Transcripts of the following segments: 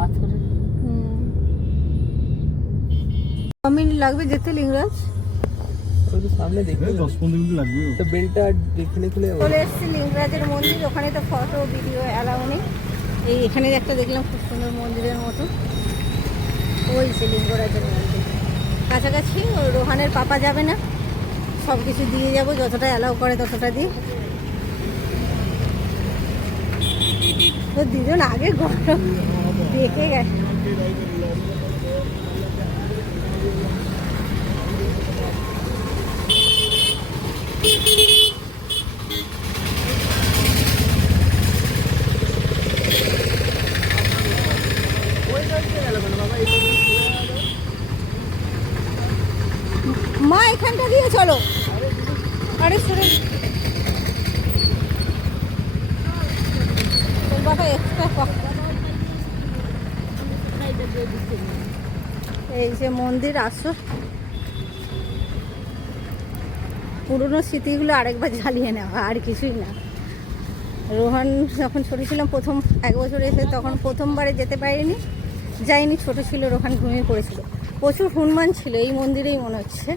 পাথরে। মিনিট লাগবে যেতে লিঙ্গরাজ? ওই তো সামনে দেখবে 10-15 মিনিট লাগবে। তো বেলটা দেখে খুলে চলে এসেছি লিঙ্গরাজের মন্দির। ওখানে তো ফটো ভিডিও অ্যালাউ নেই। এই এখানে একটা দেখলাম খুব সুন্দর মন্দিরের মতো, ওই সে লিঙ্গরাজের মন্দির কাছাকাছি। ওই রোহানের পাপা যাবে না, সব কিছু দিয়ে যাবো, যতটা অ্যালাউ করে ততটা দিই। তো দুজন আগে গরম দেখে গেছে। মা এখানটা দিয়ে চলো। আরে শুনে বাবা এক্সট্রা। এই যে মন্দির আসো, পুরনো স্মৃতিগুলো আরেকবার জ্বালিয়ে নেওয়া, আর কিছুই না। রোহান যখন ছোটো ছিলাম প্রথম 1 বছর এসে, তখন প্রথমবারে যেতে পারিনি, যাইনি, ছোট ছিল, রোহান ঘুমিয়ে পড়েছিল। প্রচুর হনুমান ছিল এই মন্দিরেই মনে হচ্ছে।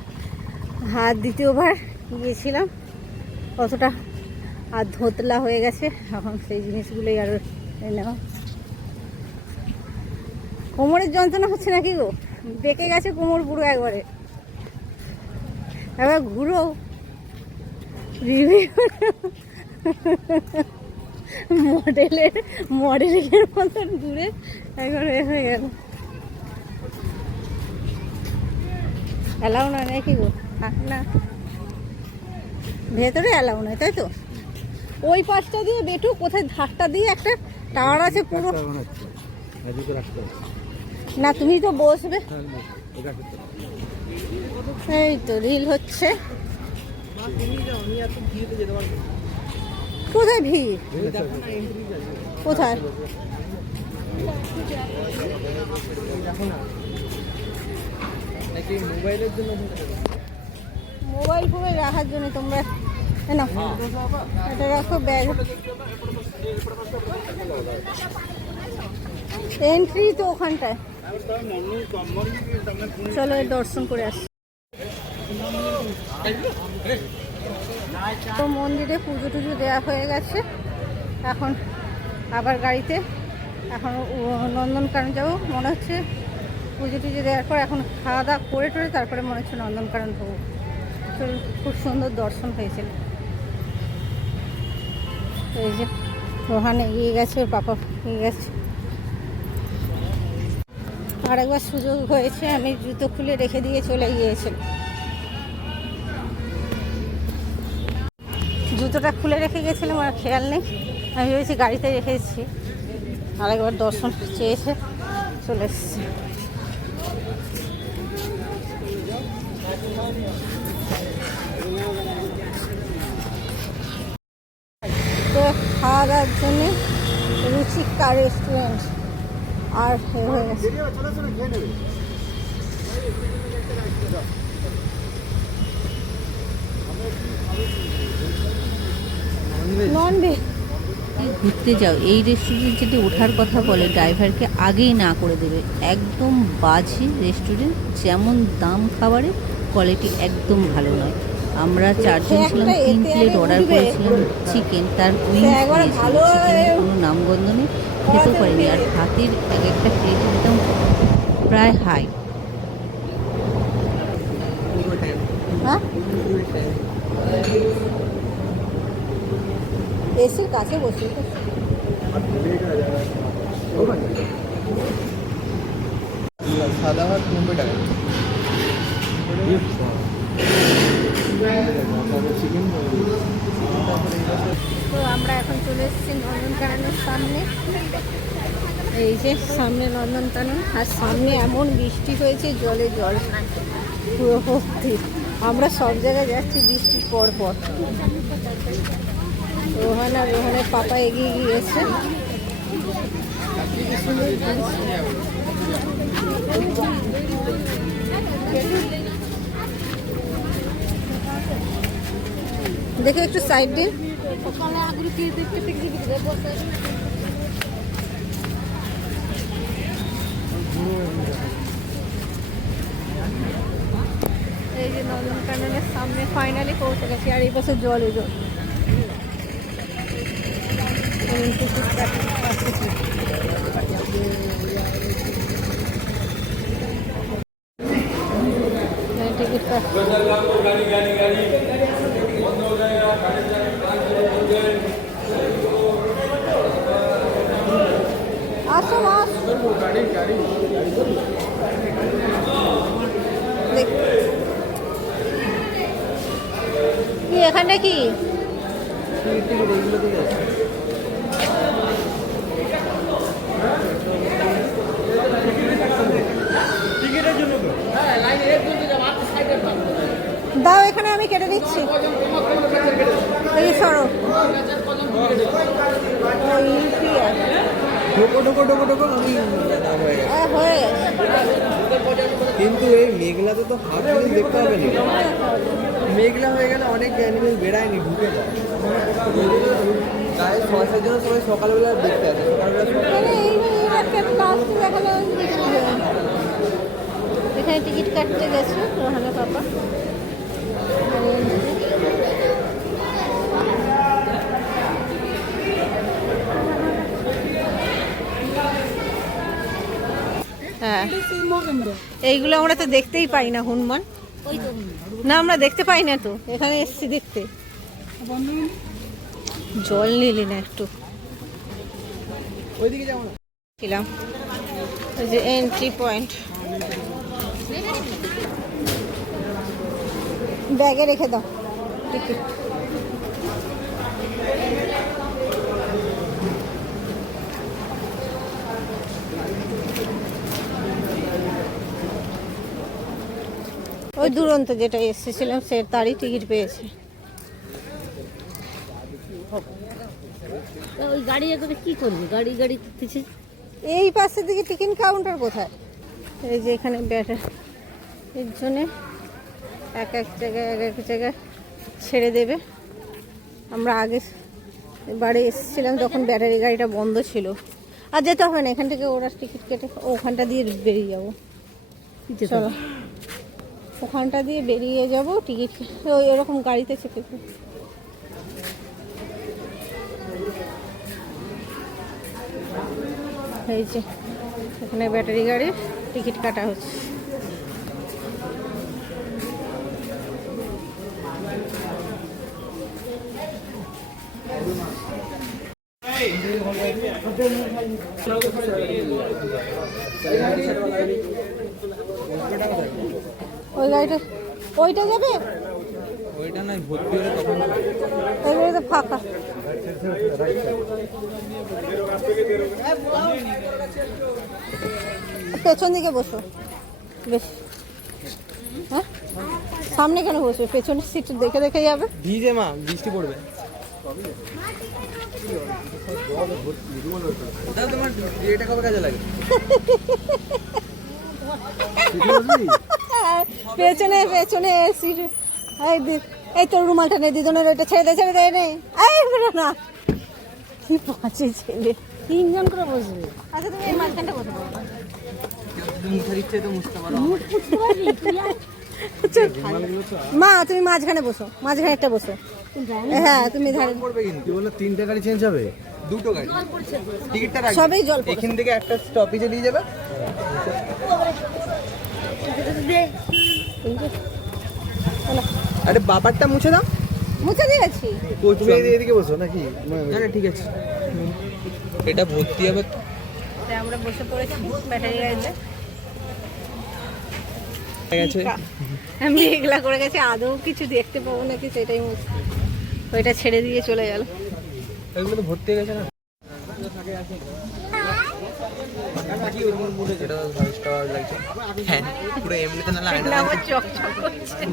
আর দ্বিতীয়বার গিয়েছিলাম, কতটা আর ধোতলা হয়ে গেছে এখন, সেই জিনিসগুলোই আরও নেওয়া। কোমরের যন্ত্রণা হচ্ছে নাকি গো? বেঁকে গেছে কোমর পুরো একবারে। এবার ঘুরো মডেলের মতন ঘুরে একবার হয়ে গেল। অ্যালাউ নয় নাকি গো? না, ভেতরে অ্যালাউ নয়, তাই তো? ওই পাশটা দিয়ে বেটু, কোথায় ধারটা দিয়ে একটা টাওয়ার আছে পুরো। না তুমি তো বসবে। এই তো রিল হচ্ছে। কোথায় ভিড়? কোথায়? মোবাইল ফোবাইল রাখার জন্য তোমরা না এটা রাখো, ব্যাগ। এন্ট্রি তো ওখানটায়। চলো দর্শন করে আসি। তো মন্দিরে পুজো টুজো দেওয়া হয়ে গেছে, এখন আবার গাড়িতে, এখন নন্দনকানন যাবো মনে হচ্ছে। পুজো টুজো দেওয়ার পর এখন খাওয়া দাওয়া করে টোরে তারপরে মনে হচ্ছে নন্দনকানন যাবো। খুব সুন্দর দর্শন হয়েছিল। তো এই যে রোহান এগিয়ে গেছে, ওর পাপা এগিয়ে গেছে। আরেকবার সুযোগ হয়েছে, আমি জুতো খুলে রেখে দিয়ে চলে গিয়েছিলাম। জুতোটা খুলে রেখে গেছিলাম, আর খেয়াল নেই। আমি ভেবেছি গাড়িতে রেখেছি। আরেকবার দর্শন চেয়েছে, চলে এসেছি। তো খাওয়া দাওয়ার জন্যে রুচিকা রেস্টুরেন্ট আর হয়ে গেছে। ঘুরতে যাও, এই রেস্টুরেন্ট যদি ওঠার কথা বলে ড্রাইভারকে আগেই না করে দেবে। একদম বাজে রেস্টুরেন্ট, যেমন দাম খাবারের, কোয়ালিটি একদম ভালো নয়। আমরা 4 জন ছিলাম, 3 প্লেট অর্ডার করেছিলাম চিকেন, তার উইংস দিয়েছিল, চিকেনের কোনো নামগন্ধ নেই, খেতেও পারিনি। আর ভাতের এক একটা প্লেটের দাম প্রায় হাই। এসির কাছে বসে সাদা ভাত 90 টাকা। তো আমরা এখন চলে এসেছি নন্দনকাননের সামনে। এই যে সামনে নন্দনকানন, আর সামনে এমন বৃষ্টি হয়েছে, জলে জল পুরো ভর্তি। আমরা সব জায়গায় যাচ্ছি বৃষ্টির পর পর। রোহান আর রোহানের পাপা এগিয়ে গিয়েছে। দেখে একটু সাইড দিন। সামনে ফাইনালি পৌঁছে গেছি, আর এই বছর জল এলো। টিকিট আসো কি এখানটা কি দাও, এখানে আমি কেটে দিচ্ছি। এই সরো হয়ে গেছে। কিন্তু এই মেঘলাতে তো হাত দিয়ে দেখতে হবে না, মেঘলা হয়ে গেলে অনেক অ্যানিমেল বেড়ায়নি, ঢুকে যায় গায়ে শোয়ার জন্য। সবাই সকালবেলা দেখতে আসে, এখানে টিকিট কাটতে গেছে রোহানা পাপা। হ্যাঁ, এইগুলো আমরা তো দেখতেই পাই না, হনুমান না আমরা দেখতে পাই না তো, এখানে এসছি দেখতে। জল নিলি না একটু? ওইদিকে যাবো না ছিলাম। ওই যে এন্ট্রি পয়েন্ট, ব্যাগে রেখে দাও টিকিট। ওই দুরন্ত যেটা এসেছিলাম সে তারই টিকিট পেয়েছে। ওই গাড়ি করে কি করবি? গাড়ি এই পাশের দিকে টিকিট কাউন্টার কোথায়? এই যে এখানে ব্যাটার এর জন্যে এক এক জায়গায় ছেড়ে দেবে। আমরা আগে বাড়ি এসেছিলাম তখন ব্যাটারি গাড়িটা বন্ধ ছিল, আর যেতে হবে না, এখান থেকে ওরা টিকিট কেটে ওখানটা দিয়ে বেরিয়ে যাবো। চলো ওখানটা দিয়ে বেরিয়ে যাব, টিকিট ওই এরকম গাড়িতে চেপে। এই যে এখানে ব্যাটারি গাড়ির টিকিট কাটা হচ্ছে। ওই গাড়িটা ওইটা যাবে, ওইটা না ভর্তি হলে তখন ওই গাড়িটা ফাঁকা। পেছন দিকে বসো বেশ। হ্যাঁ, সামনে কেন বসবে? পেছনের সিট দেখে দেখে যাবে। ভিজে মা, বৃষ্টি পড়বে। তোমার এটা কবে কাজে লাগে? পেছনে সিট। এই তোর রুমালটা নেই, দিদনের ওইটা ছেড়ে দে নেই। না কি পাঁচে ছেলে, 3 জন করে বসবে। আচ্ছা তুমি এই মাঝখানটা বসে পড়ো। মুখের ইচ্ছে তো মুছতে পারো। মা তুমি মাঝখানে বসো, মাঝখানে একটা বসো। হ্যাঁ তুমি ধারে পড়বে কিন্তু বলে 3টে গাড়ি চেঞ্জ হবে, 2টো গাড়ি। টিকিটটা রাখবে, সবই জল পড়ছে। এখান থেকে একটা স্টপেজে নিয়ে যাবে। আরে বাবারটা মুছে দাও। মুছে দিয়েছি। তুমি এদিকে বসো নাকি? না ঠিক আছে, এটা ভর্তি হবে। আমরা বসে পড়েছি ব্যাটারি গাড়িতে। আমি এগুলা করে গেছি, আদৌ কিছু দেখতে পাবো নাকি সেটাই মুশকিল। ওইটা ছেড়ে দিয়ে চলে গেল। এগুলো তো ভর্তি হয়ে গেছে না? হ্যাঁ পুরো এমনিতে না লাগে না, আমার চকচক করছে।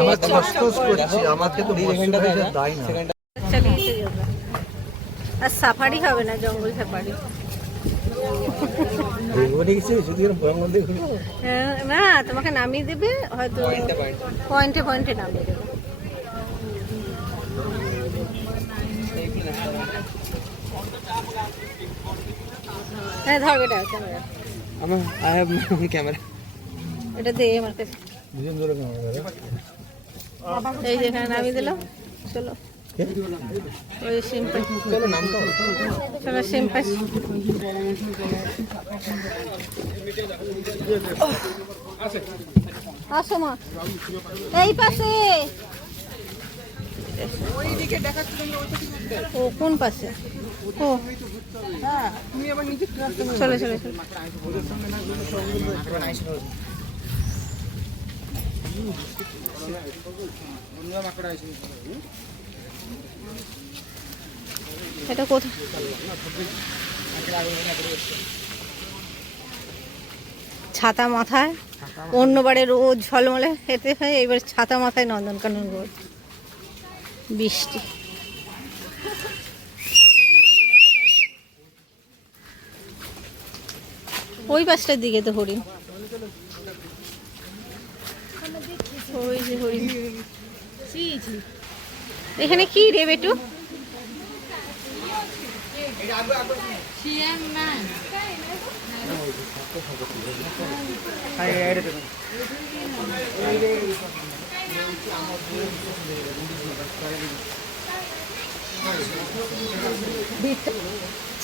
আমার কষ্ট করছি, আমাকে তো এখানটা দেয় না। চালিয়ে যাবে, আর সাফারি হবে না, জঙ্গল সাফারি। না তোমাকে নামিয়ে দেবে হয়তো, পয়েন্টে নামিয়ে দেবে। হ্যাঁ ধর বেটা camera. I have my own camera. এটা দে আমার কাছে। এই যেখানে নামিয়ে দিলাম, চলো ওই সিম্পাস, চলো নামতে হবে। চলো সিম্পাস। আসো মা, এই পাশে। ও কোন পাশে? ও তুমি আবার নিচে চলে চলে চলে। এটা কোথায়? ছাতা মাথায়, অন্যবারে রোদ ঝলমলে খেতে হয়, এবার ছাতা মাথায় নন্দনকানন রোদ, বৃষ্টি। ওই পাশটার দিকে তো হরিণ, ওই যে হরিণ। এখানে কি রে বেটু?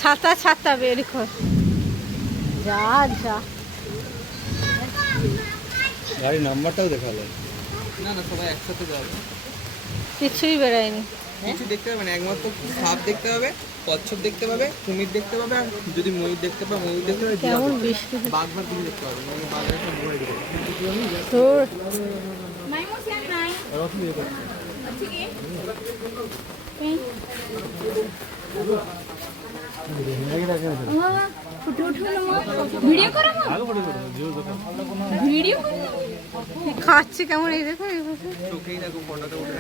ছাতা ছাতা বের কর, যা যা। গাড়ি নাম্বারটাও দেখালো না। না সবাই একসাথে যাবে, কিছুই বেড়ায়নি। কিছু দেখতে পাবে না, একমাত্র সাপ দেখতে পাবে, কচ্ছপ দেখতে পাবে, কুমির দেখতে পাবে, আর যদি ময়ূর দেখতে পাবে, ময়ূর দেখতে পাবে, কেমন বৃষ্টি বাঘ বাঘ কিছু দেখতে পাবে, মানে বাঘ একটা মরে গেছে। তোর খাচ্ছে কেমন, এই দেখো এই পাশে। চোখেই দেখো ফটোটা উঠে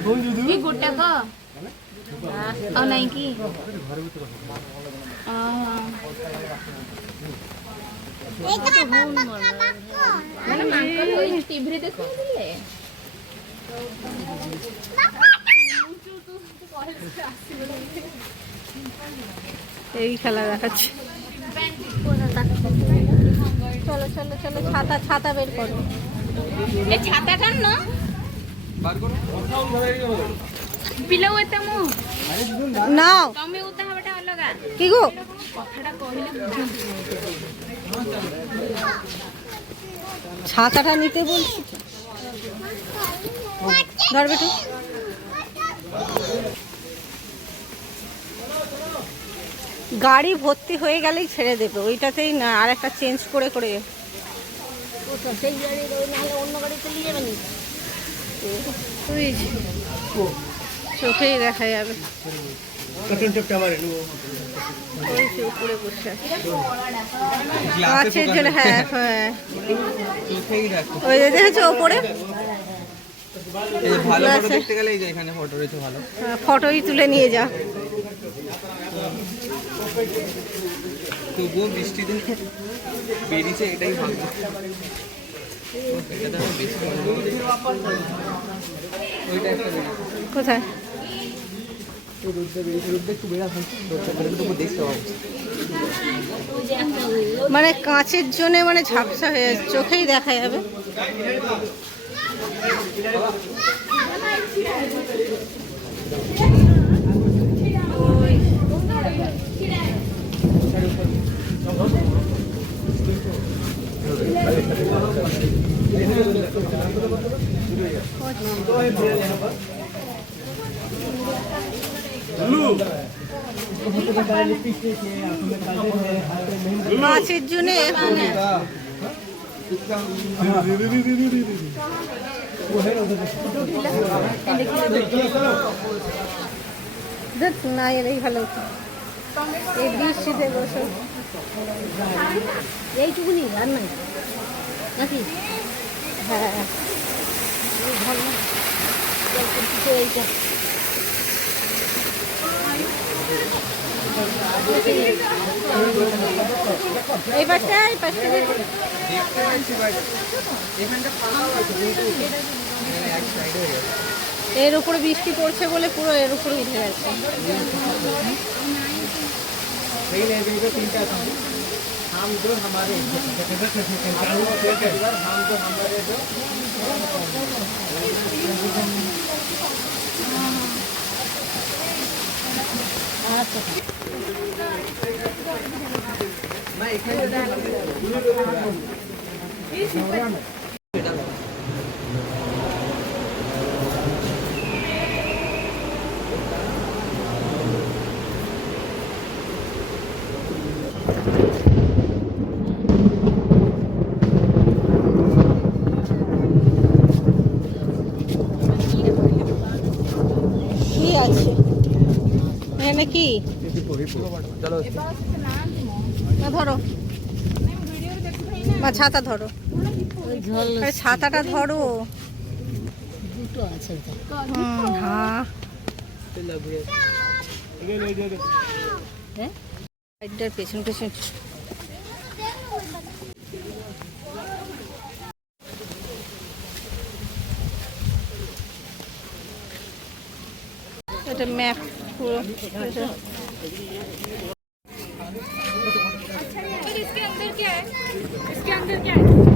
এই খেলা দেখাচ্ছে। চলো চলো চলো, ছাতা ছাতা বের করো। এই ছাতাটা না বার করো। ପିଲା ଏତେ ମୁଁ নাও ତମେ ଉତା ହବାଟା ଅଲଗା কি গো, କଥାଟା କହିଲେ ବୁଝନ୍ତି ছাতাটা নিতে বলছি। ধর বেটু। গাড়ি ভর্তি হয়ে গেলেই ছেড়ে দেবে, ওইটাতেই না আর একটা চেঞ্জ করে করে। ওই যে, চোখেই দেখা যাবে। ওই যে উপরে বসে আছে। গাছের জন্য, হ্যাঁ হ্যাঁ, চোখেই দেখো। ওই যে দেখেছো ওপরে এই যে ভালো ফটো দেখতে গেলে এই যে এখানে ফটো রয়েছে ভালো। ফটোই তুলে নিয়ে যা। তবুও বৃষ্টিতে বেরিয়েছে, এটাই ভালো। এটাতে আমি বেশি মজা করি। ওইটা একটা বেরিয়েছে। কোথায়? রোদটা বেরিয়েছে, রোদটা একটু বেড়া থাকছে, রোদটা বেরোলে তবু দেখতে পাবো। মানে কাঁচের জন্য মানে ঝাপসা হয়ে যাচ্ছে, চোখেই দেখা যাবে। ওই মাছের জন্য না এলেই ভালো হতো। এই বৃষ্টিতে বসে এইটুকুনি আর নাই নাকি? হ্যাঁ এইটা এই পাশটা, এই পাশটা দেখতে পাচ্ছি বাট এখানটা ফাঁকা আছে, কিন্তু এক সাইডে হয়ে গেছে। এর উপরে বৃষ্টি পড়ছে বলে পুরো এর উপরে উঠে গেছে। এই নেই, এইটা তিনটা আছে। हम जो हमारे हम जो हमारे जो मैं কি আছে এখানে কি चलो না ধরো বা ছাতা ধরো আরে ছাতাটা ধরো হ্যাঁ সাইডটার পেছন পেছন এটা ম্যাপ পুরো এটা इसके अंदर क्या है? इसके अंदर क्या है?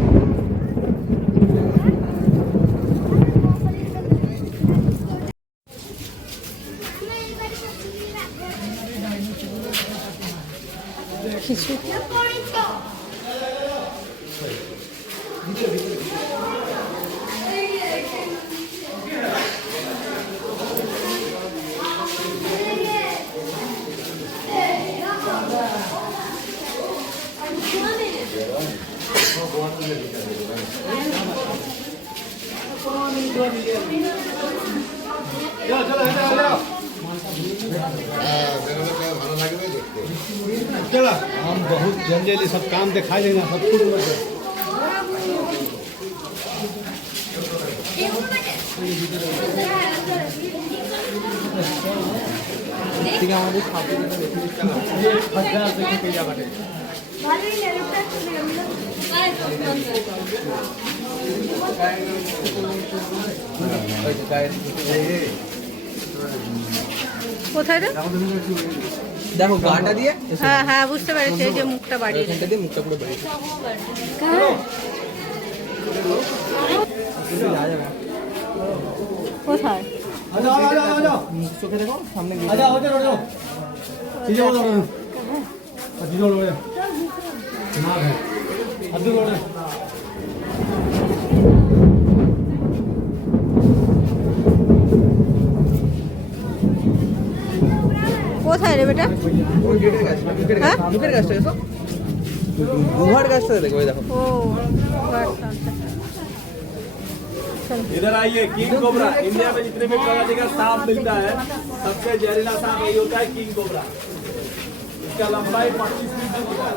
কিছু चला हम बहुत जल्दी सब काम दिखा देना सब कुछ ठीक है हमारे खाते में কোথায় রে देखो गाटा दिए হ্যাঁ হ্যাঁ বুঝতে পেরেছি এই যে মুখটা বাড়িয়ে घंटे दिए मुक्का पूरा बड़ी কোথায় आ जाओ आ जाओ आ जाओ चोखे देखो सामने आ जाओ आ जाओ सीधे बोलो सीधे बोलो ना है अद्दू बोलो কোথায় রে বেটা ওই গেটের কাছে গেটের হ্যাঁ? কাছে মুখের কাছটা এসো গুহার কাছটা দেখো ওই দেখো ও আচ্ছা, আচ্ছা। चलो इधर आइए किंग कोबरा इंडिया में जितने भी प्रजाति का सांप मिलता है सबसे जहरीला सांप यही होता है किंग कोबरा इसका लंबाई 25 फीट तक होता है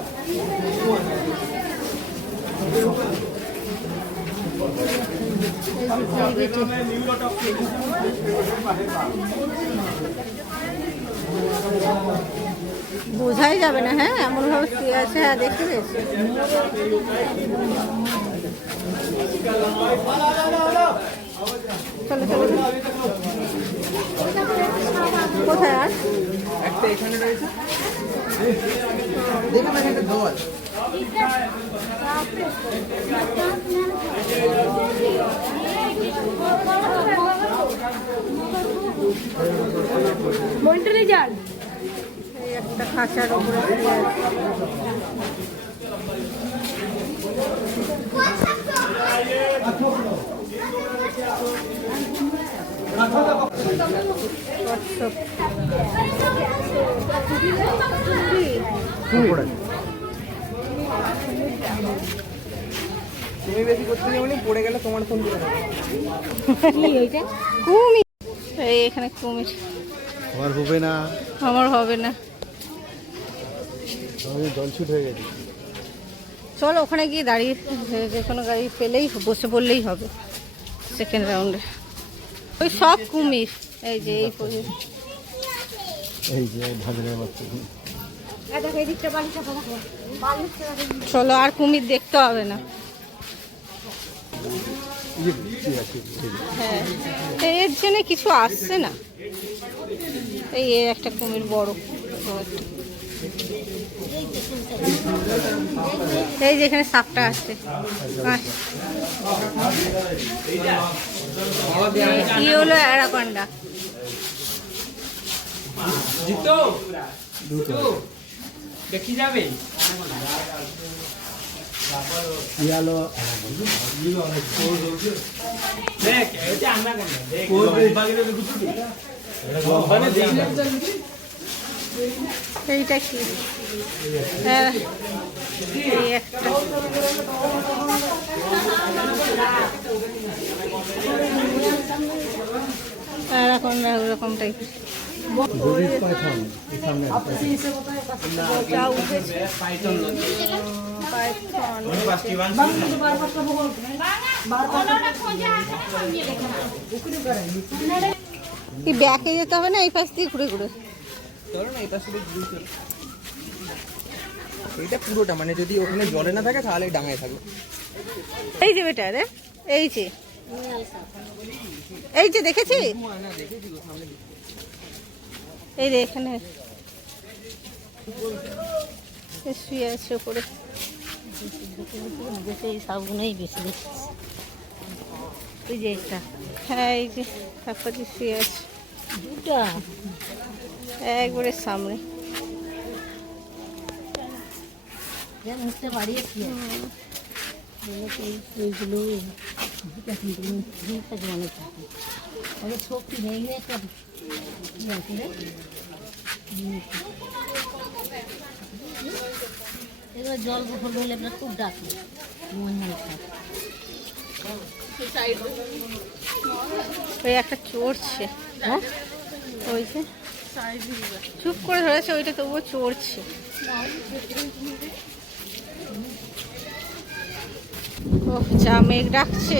जंगलों में न्यूरोटॉक्सिन বোঝাই যাবে না হ্যাঁ এমন ভাবে শুয়ে আছে হ্যাঁ দেখতে পেয়েছি চলো চলো কোথায় আর একটা এখানে রয়েছে দেখো না একটা দল মন্টলে যান এই একটা খাঁচার উপরে শুয়ে আছে। কচ্ছপ। তুমি বেশি করতে যাবনি পড়ে গেলে তোমার ফোন করে দেবো কুমির এই এখানে কুমির আমার হবে না আমার হবে না আমি জল ছুট হয়ে গেছে চলো ওখানে গিয়ে দাঁড়িয়ে যে কোনো গাড়ি পেলেই বসে পড়লেই হবে সেকেন্ড রাউন্ডে ওই সব কুমির এই যে এই এই যে ভাজনের বাচ্চা চলো আর কুমির দেখতে হবে না হ্যাঁ এর জন্য কিছু আসছে না এই একটা কুমির বড় এই যে এখানে সাপটা আসছে। কি হলো অ্যানাকন্ডা? দুটো দেখি যাবে দেখ এটা আন্না কোন দেখ বাগিরে গুছুটি মানে দেখলে এইটা কি? হ্যাঁ, এই একটা অ্যানাকন্ডা ওরকম টাইপের। যা উঠেছে পাইথন। কি ব্যাকে যেতে হবে না এই পাশ দিয়ে ঘুরে ঘুরে? চলো না, এটা শুধু এটা পুরোটা, মানে যদি ওখানে জলে না থাকে তাহলে ডাঙায় থাকবে। এই যে বেটা রে, এই যে এই যে দেখেছি, এই রে এখানে শুয়ে আছে ওপরে। এই সাপগুলোই বেশি দেখছি। এই যে এটা হ্যাঁ, এই যে তারপরে শুয়ে আছে দুটা একবারে সামনে। মুখটা বাড়িয়ে কি ওইগুলো জমে থাকে ওদের শক্তি নেই একটা এবার জল গোসল হলে আপনার খুব ডাকে মন ওই একটা চড়ছে, হ্যাঁ ওই যে চুপ করে ধরেছে, ওইটা তবুও চড়ছে। ও যা মেঘ ডাকছে।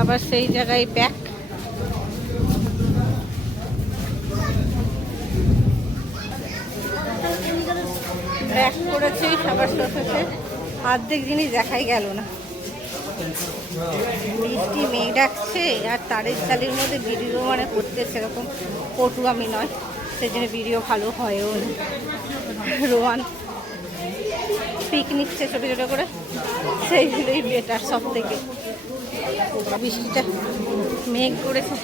আবার সেই জায়গায় ব্যাক। ব্যাক করেছে সবার সাথে, অর্ধেক জিনিস দেখাই গেল না। বৃষ্টি মেঘ ডাকছে আর তারের জালের মধ্যে ভিডিও মানে করতে সেরকম পটু আমি নয়, সেই জন্য ভিডিও ভালো হয়ও না। রোহান পিক নিচ্ছে ছোটো ছোটো করে, সেইগুলোই বেটার সব থেকে। বৃষ্টিটা মেঘ করেছে।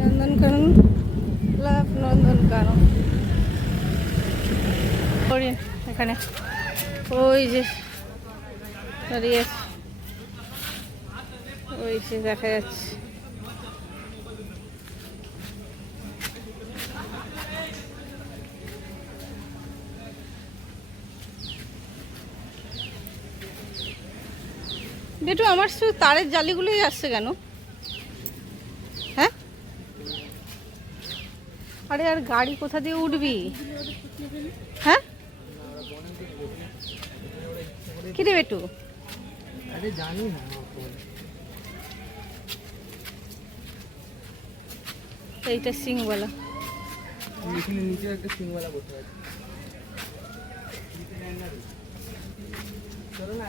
নন্দনকানন, লাভ নন্দনকানন হরিণ এখানে ওই যে দাঁড়িয়ে আছে, ওই যে দেখা যাচ্ছে। বেটু আমার শুধু তারের জালিগুলোই আসছে কেন? হ্যাঁ, আরে আর গাড়ি কোথা দিয়ে উঠবি? হ্যাঁ কি রে বেটু? আরে জানি না, এইটা সিংওয়ালা। এখানে নিচে একটা সিংওয়ালা বসে আছে। চলো না,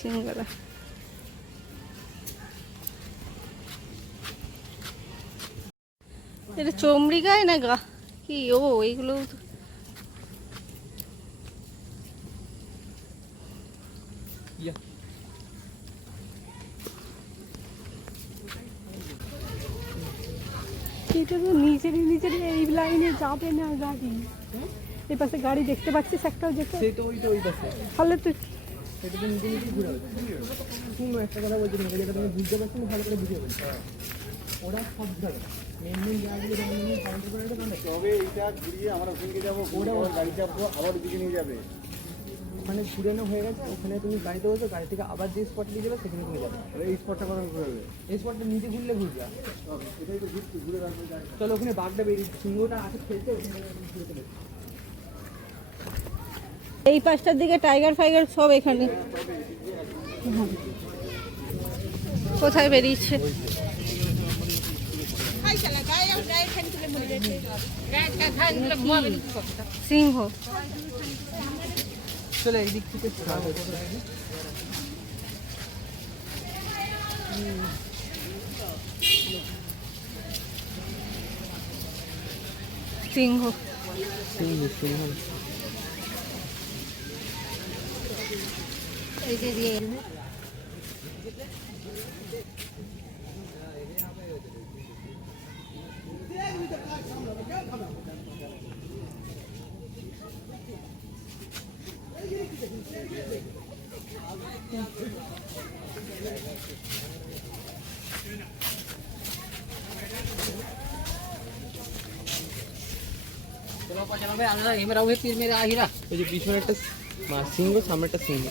সিংওয়ালা। এটা চমড়ি গায়ে না গা কি? ও এইগুলো এটা তো নিজেরই এই লাইনে যাবে না গাড়ি। এই পাশে গাড়ি দেখতে পাচ্ছিস একটাও যেতে? সেই তো ওইটা ওই পাশে, তাহলে তুই সেটা তো নিজে নিজেই ঘুরে হবে। শুনো একটা কথা বলছি, যেটা তুমি বুঝতে পারছো না ভালো করে বুঝে পারছো। ওরা সব ধরে মেন মেন জায়গাগুলো যেমন কাউন্টার করে রাখে না, তবে এইটা ঘুরিয়ে আমরা ওখানকে যাবো, ওরা গাড়ি চাপবো, আবার ওদিকে নিয়ে যাবে। ওখানে ঘুরানো হয়ে গেছে, ওখানে তুমি গাড়িতে বসো, গাড়ি থেকে আবার যে স্পটে নিয়ে যাবে সেখানে তুমি যাবে। তাহলে এই স্পটটা কখন ঘুরাবে? এই স্পটটা নিজে ঘুরলে ঘুরবে। এটাই তো ঘুরতে ঘুরে রাখবে। চলো ওখানে বাঘটা বেরিয়ে সিংহটা আছে খেলতে, ওখানে ঘুরে চলে। এই পাশটার দিকে টাইগার ফাইগার সব এখানে। কোথায় বেরিয়েছে? সিংহ। চলে এই দিক থেকে সিংহ। এই যে দিয়ে এই যে পিছনে একটা সিংহ, সামনে একটা সিংহ।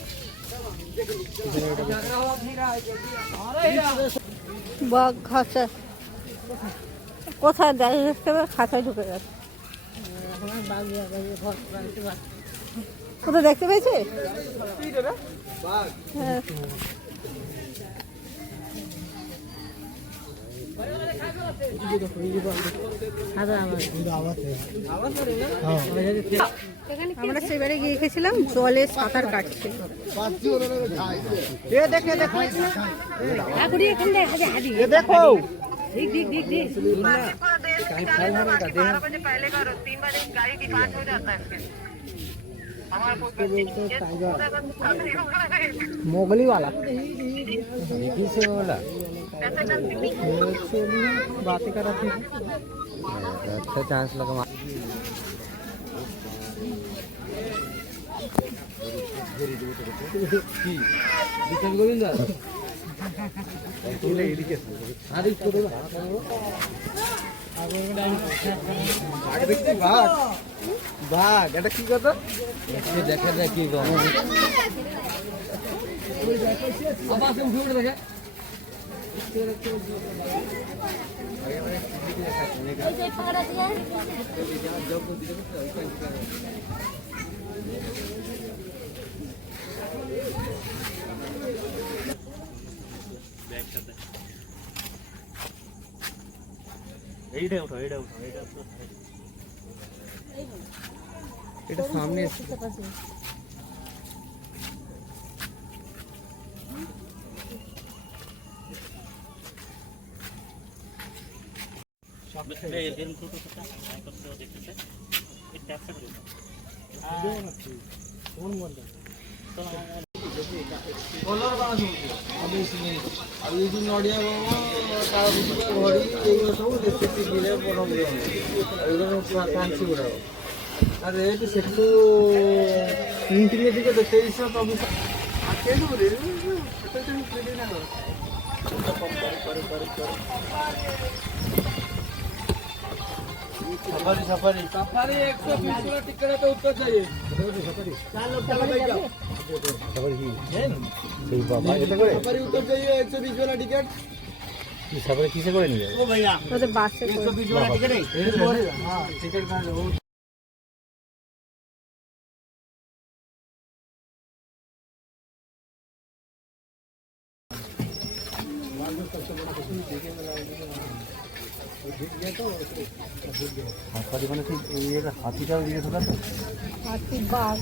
বাঘ খাঁচা কোথায় দাঁড়িয়ে দেখতে হবে? খাঁচায় ঢুকে গেছে। কোথায় দেখতে পেয়েছে? হ্যাঁ। আমরা সেবারে গিয়ে গেছিলাম, জলে সাঁতার কাটছে। मोगली वाला से वाला बातें कर रहे थे। अच्छा चांस लगा। ভাগ এটা কি কথা দেখা যায় কি দেখে এটা সামনে अरे तो सेक्टू इंटीरियर दिखे तो तेईस सौ तो अभी कैसे बोले सफारी सफारी सफारी 120 वाला टिकट है तो उत्तर चाहिए सफारी 4 लोग चला जाओ सफारी सही बाबा कितने करे सफारी उत्तर चाहिए 120 वाला टिकट ये सफारी किसे करे नहीं है ओ भैया ওদের বাসে 120 वाला टिकट है हां टिकट का हाथीটাও দিয়ে থাকা তো হাতি বাঘ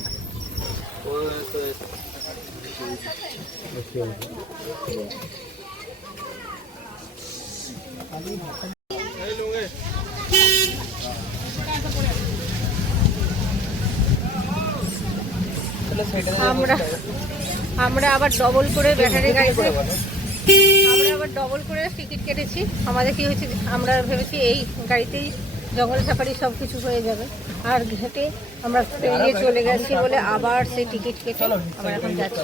আমরা আবার ডবল করে ব্যাটারি গাড়িতে আমরা আবার ডবল করে টিকিট কেটেছি। আমাদের কি হয়েছে, আমরা ভেবেছি এই গাড়িতেই জঙ্গল সাফারি সব কিছু হয়ে যাবে, আর ঘেটে আমরা পেরিয়ে চলে গেছি বলে আবার সেই টিকিট কেটে আবার এখন যাচ্ছি।